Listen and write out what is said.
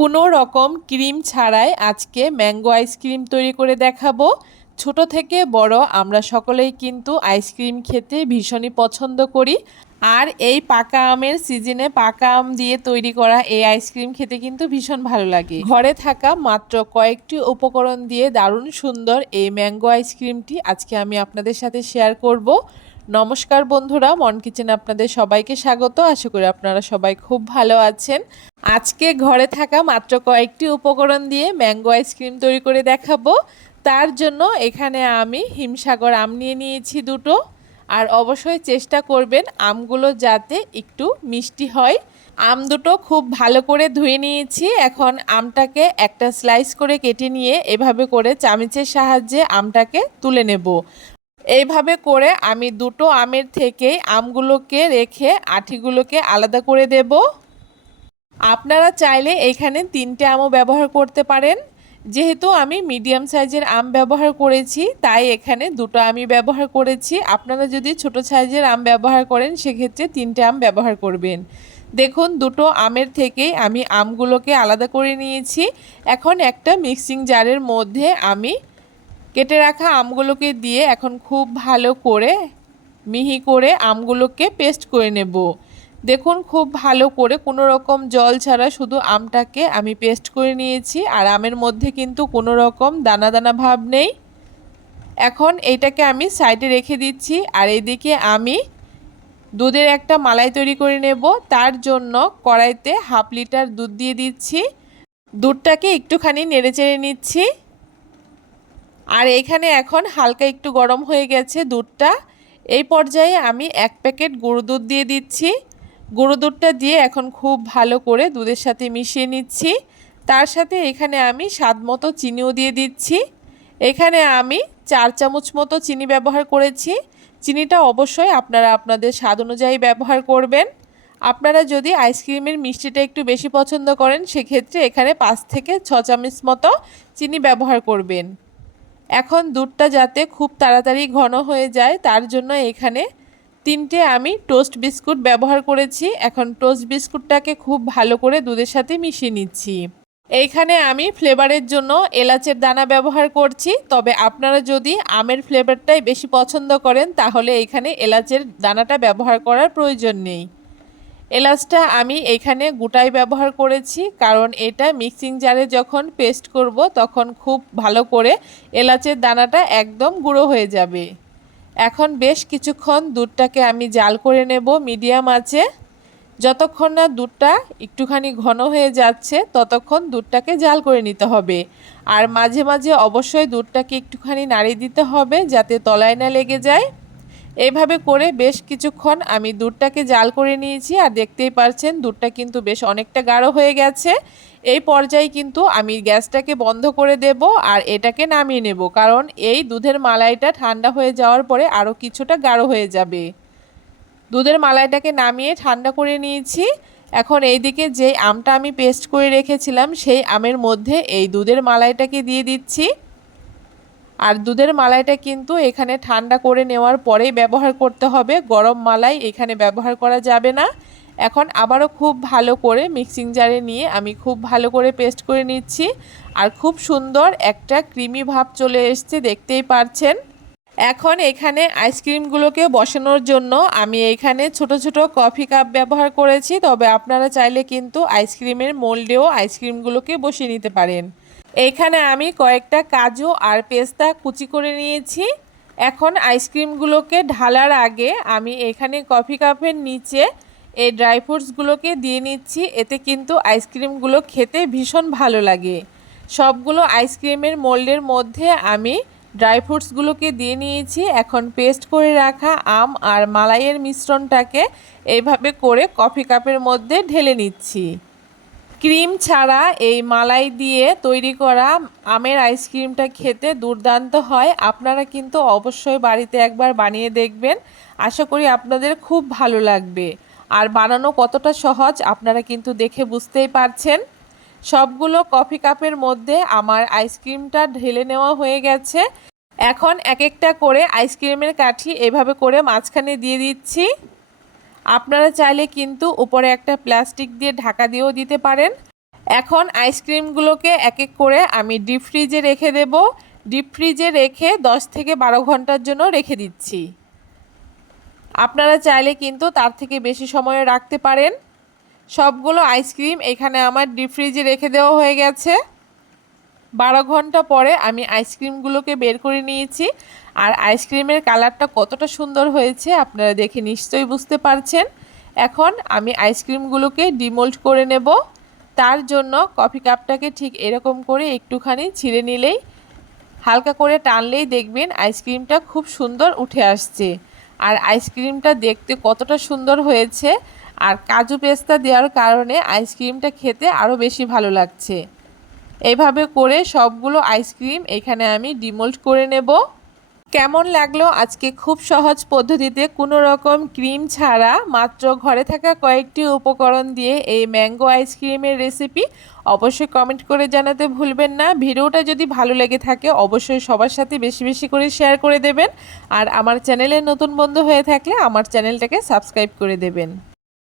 কোনো রকম ক্রিম ছাড়াই আজকে ম্যাঙ্গো আইসক্রিম তৈরি করে দেখাবো। ছোট থেকে বড় আমরা সকলেই কিন্তু আইসক্রিম খেতে ভীষণই পছন্দ করি। আর এই পাকা আমের সিজনে পাকা আম দিয়ে তৈরি করা এই আইসক্রিম খেতে কিন্তু ভীষণ ভালো লাগে। ঘরে থাকা মাত্র কয়েকটি উপকরণ দিয়ে দারুণ সুন্দর এই ম্যাঙ্গো আইসক্রিমটি আজকে আমি আপনাদের সাথে শেয়ার করব। নমস্কার বন্ধুরা, মন কিচেনে আপনাদের সবাইকে স্বাগত। আশা করি আপনারা সবাই খুব ভালো আছেন। আজকে ঘরে থাকা মাত্র কয়েকটি উপকরণ দিয়ে ম্যাঙ্গো আইসক্রিম তৈরি করে দেখাবো। তার জন্য এখানে আমি হিমসাগর আম নিয়ে নিয়েছি দুটো। আর অবশ্যই চেষ্টা করবেন আমগুলো যাতে একটু মিষ্টি হয়। আম দুটো খুব ভালো করে ধুয়ে নিয়েছি। এখন আমটাকে একটা স্লাইস করে কেটে নিয়ে এভাবে করে চামচের সাহায্যে আমটাকে তুলে নেব। এইভাবে করে আমি দুটো আমের থেকেই আমগুলোকে রেখে আঠিগুলোকে আলাদা করে দেব। আপনারা চাইলে এখানে 3টে আমও ব্যবহার করতে পারেন। যেহেতু আমি মিডিয়াম সাইজের আম ব্যবহার করেছি তাই এখানে দুটো আমি ব্যবহার করেছি। আপনারা যদি ছোট সাইজের আম ব্যবহার করেন সেক্ষেত্রে 3টে আম ব্যবহার করবেন। দেখুন দুটো আমের থেকেই আমি আমগুলোকে আলাদা করে নিয়েছি। এখন একটা মিক্সিং জারের মধ্যে আমি কেটে রাখা আমগুলোকে দিয়ে এখন খুব ভালো করে মিহি করে আমগুলোকে পেস্ট করে নেব। দেখুন খুব ভালো করে কোনো রকম জল ছাড়া শুধু আমটাকে আমি পেস্ট করে নিয়েছি। আর আমের মধ্যে কিন্তু কোনো রকম দানা দানা ভাব নেই। এখন এইটাকে আমি সাইডে রেখে দিচ্ছি। আর এইদিকে আমি দুধের একটা মালাই তৈরি করে নেব। তার জন্য কড়াইতে 1/2 লিটার দুধ দিয়ে দিচ্ছি। দুধটাকে একটুখানি নেড়েচেড়ে নিচ্ছি। আর এখানে এখন হালকা একটু গরম হয়ে গেছে দুধটা। এই পর্যায়ে আমি 1 প্যাকেট গুঁড়ো দুধ দিয়ে দিচ্ছি। গুঁড়ো দুধটা দিয়ে এখন খুব ভালো করে দুধের সাথে মিশিয়ে নিচ্ছি। তার সাথে এখানে আমি স্বাদ মতো চিনিও দিয়ে দিচ্ছি। এখানে আমি 4 চামচ মতো চিনি ব্যবহার করেছি। চিনিটা অবশ্যই আপনারা আপনাদের স্বাদ অনুযায়ী ব্যবহার করবেন। আপনারা যদি আইসক্রিমের মিষ্টিটা একটু বেশি পছন্দ করেন সেক্ষেত্রে এখানে 5 থেকে 6 চামচ মতো চিনি ব্যবহার করবেন। এখন দুধটা যাতে খুব তাড়াতাড়ি ঘন হয়ে যায় তার জন্য এখানে 3টে আমি টোস্ট বিস্কুট ব্যবহার করেছি। এখন টোস্ট বিস্কুটটাকে খুব ভালো করে দুধের সাথে মিশিয়ে নিচ্ছি। এইখানে আমি ফ্লেভারের জন্য এলাচের দানা ব্যবহার করছি। তবে আপনারা যদি আমের ফ্লেভারটাই বেশি পছন্দ করেন তাহলে এখানে এলাচের দানাটা ব্যবহার করার প্রয়োজন নেই। এলাচটা আমি এখানে গোটাই ব্যবহার করেছি কারণ এটা মিক্সিং জারে যখন পেস্ট করব তখন খুব ভালো করে এলাচের দানাটা একদম গুঁড়ো হয়ে যাবে। এখন বেশ কিছুক্ষণ দুধটাকে আমি জাল করে নেব মিডিয়াম আঁচে। যতক্ষণ না দুধটা একটুখানি ঘন হয়ে যাচ্ছে ততক্ষণ দুধটাকে জাল করে নিতে হবে। আর মাঝে মাঝে অবশ্যই দুধটাকে একটুখানি নাড়িয়ে দিতে হবে যাতে তলায় না লেগে যায়। এইভাবে করে বেশ কিছুক্ষণ আমি দুধটাকে জাল করে নিয়েছি। আর দেখতেই পাচ্ছেন দুধটা কিন্তু বেশ অনেকটা গাঢ় হয়ে গেছে। এই পর্যায়ে কিন্তু আমি গ্যাসটাকে বন্ধ করে দেব আর এটাকে নামিয়ে নেব, কারণ এই দুধের মালাইটা ঠান্ডা হয়ে যাওয়ার পরে আরও কিছুটা গাঢ় হয়ে যাবে। দুধের মালাইটাকে নামিয়ে ঠান্ডা করে নিয়েছি। এখন এইদিকে যে আমটা আমি পেস্ট করে রেখেছিলাম সেই আমের মধ্যে এই দুধের মালাইটাকে দিয়ে দিচ্ছি। আর দুধের মালাইটা কিন্তু এখানে ঠান্ডা করে নেওয়ার পরেই ব্যবহার করতে হবে, গরম মালাই এখানে ব্যবহার করা যাবে না। এখন আবারও খুব ভালো করে মিক্সিং জারে নিয়ে আমি খুব ভালো করে পেস্ট করে নিচ্ছি। আর খুব সুন্দর একটা ক্রিমি ভাব চলে এসছে, দেখতেই পারছেন। এখন এখানে আইসক্রিমগুলোকে বসানোর জন্য আমি এখানে ছোট ছোট কফি কাপ ব্যবহার করেছি। তবে আপনারা চাইলে কিন্তু আইসক্রিমের মোল্ডেও আইসক্রিমগুলোকে বসিয়ে নিতে পারেন। এইখানে আমি কয়েকটা কাজু আর পেস্তা কুচি করে নিয়েছি। এখন আইসক্রিমগুলোকে ঢালার আগে আমি এখানে কফি কাপের নিচে এই ড্রাই ফ্রুটসগুলোকে দিয়ে নিচ্ছি। এতে কিন্তু আইসক্রিমগুলো খেতে ভীষণ ভালো লাগে। সবগুলো আইসক্রিমের মোল্ডের মধ্যে আমি ড্রাই ফ্রুটসগুলোকে দিয়ে নিয়েছি। এখন পেস্ট করে রাখা আম আর মালাইয়ের মিশ্রণটাকে এইভাবে করে কফি কাপের মধ্যে ঢেলে নিচ্ছি। ক্রিম ছাড়া এই মালাই দিয়ে তৈরি করা আমের আইসক্রিমটা খেতে দুর্দান্ত হয়। আপনারা কিন্তু অবশ্যই বাড়িতে একবার বানিয়ে দেখবেন। আশা করি আপনাদের খুব ভালো লাগবে। আর বানানো কতটা সহজ আপনারা কিন্তু দেখে বুঝতেই পারছেন। সবগুলো কফি কাপের মধ্যে আমার আইসক্রিমটা ঢেলে নেওয়া হয়ে গেছে। এখন এক একটা করে আইসক্রিমের কাঠি এভাবে করে মাঝখানে দিয়ে দিচ্ছি। আপনারা চাইলে কিন্তু উপরে একটা প্লাস্টিক দিয়ে ঢাকা দিয়েও দিতে পারেন। এখন আইসক্রিমগুলোকে এক এক করে আমি ডিপ ফ্রিজে রেখে দেব। ডিপ ফ্রিজে রেখে 10 থেকে 12 ঘন্টার জন্য রেখে দিচ্ছি। আপনারা চাইলে কিন্তু তার থেকে বেশি সময় রাখতে পারেন। সবগুলো আইসক্রিম এখানে আমার ডিপ ফ্রিজে রেখে দেওয়া হয়ে গেছে। 12 ঘন্টা পরে আমি আইসক্রিমগুলোকে বের করে নিয়েছি। আর আইসক্রিমের কালারটা কতটা সুন্দর হয়েছে আপনারা দেখে নিশ্চয়ই বুঝতে পারছেন। এখন আমি আইসক্রিমগুলোকে ডিমোল্ড করে নেব। তার জন্য কফি কাপটাকে ঠিক এরকম করে একটুখানি ছিঁড়ে নিলেই, হালকা করে টানলেই দেখবেন আইসক্রিমটা খুব সুন্দর উঠে আসছে। আর আইসক্রিমটা দেখতে কতটা সুন্দর হয়েছে, আর কাজু পেস্তা দেওয়ার কারণে আইসক্রিমটা খেতে আরও বেশি ভালো লাগছে। এইভাবে করে সবগুলো আইসক্রিম এখানে আমি ডিমোল্ড করে নেব। কেমন লাগলো আজকে খুব সহজ পদ্ধতিতে কোনো রকম ক্রিম ছাড়া মাত্র ঘরে থাকা কয়েকটি উপকরণ দিয়ে এই ম্যাঙ্গো আইসক্রিমের রেসিপি? অবশ্যই কমেন্ট করে জানাতে ভুলবেন না। ভিডিওটা যদি ভালো লেগে থাকে অবশ্যই সবার সাথে বেশি বেশি করে শেয়ার করে দেবেন। আর আমার চ্যানেলে নতুন বন্ধু হয়ে থাকলে আমার চ্যানেলটাকে সাবস্ক্রাইব করে দেবেন।